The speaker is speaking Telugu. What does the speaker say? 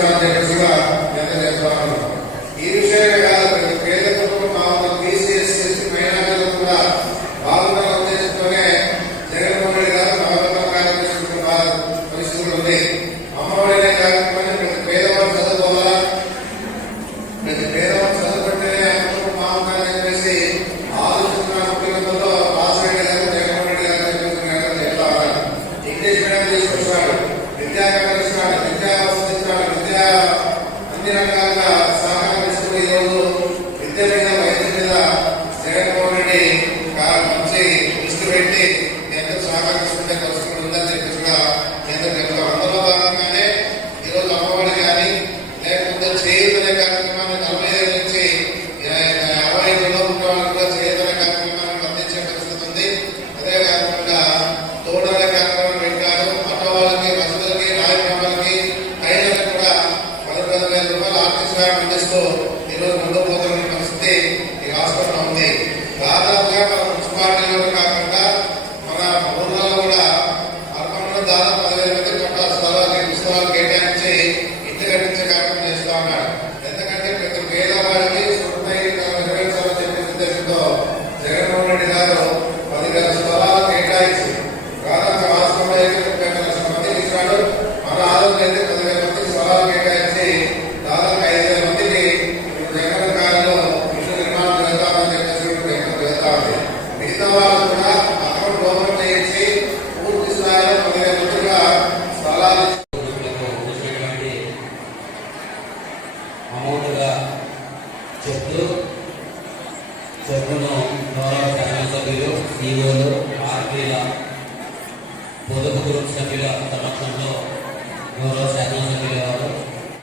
చేస్తామని చెప్పేసి ఈ విషయమే కాదు ప్రతి పేద కుటుంబం బీసీఎస్ కూడా బాగున్న ఉద్దేశంతోనే జగన్మోహన్ రెడ్డి గారు ప్రభుత్వం కార్యదర్శి పరిస్థితి ఉంది చదువుకోవాలా ప్రతి పేదవాడు చదువుకుంటేనే అమ్మకు బాగుంటుందని చెప్పేసి కుటుంబంలో రాజశేఖర్ గారు జగన్మోహన్ రెడ్డి గారు ఇంగ్లీష్ అన్ని రకాలుగా సహకారం ఇస్తున్న మంచి దృష్టి పెట్టి రూపాయలు ఆర్థిక సహాయం అందిస్తూ ఈరోజు ముందు పోతున్నారు చెట్లు చెట్లను గౌరవ సంఘం సభ్యులు ఈవోలు ఆర్పీల పొదుపు గ్రూప్ సభ్యుల సమక్షంలో గౌరవ సంఘం సభ్యుల వారు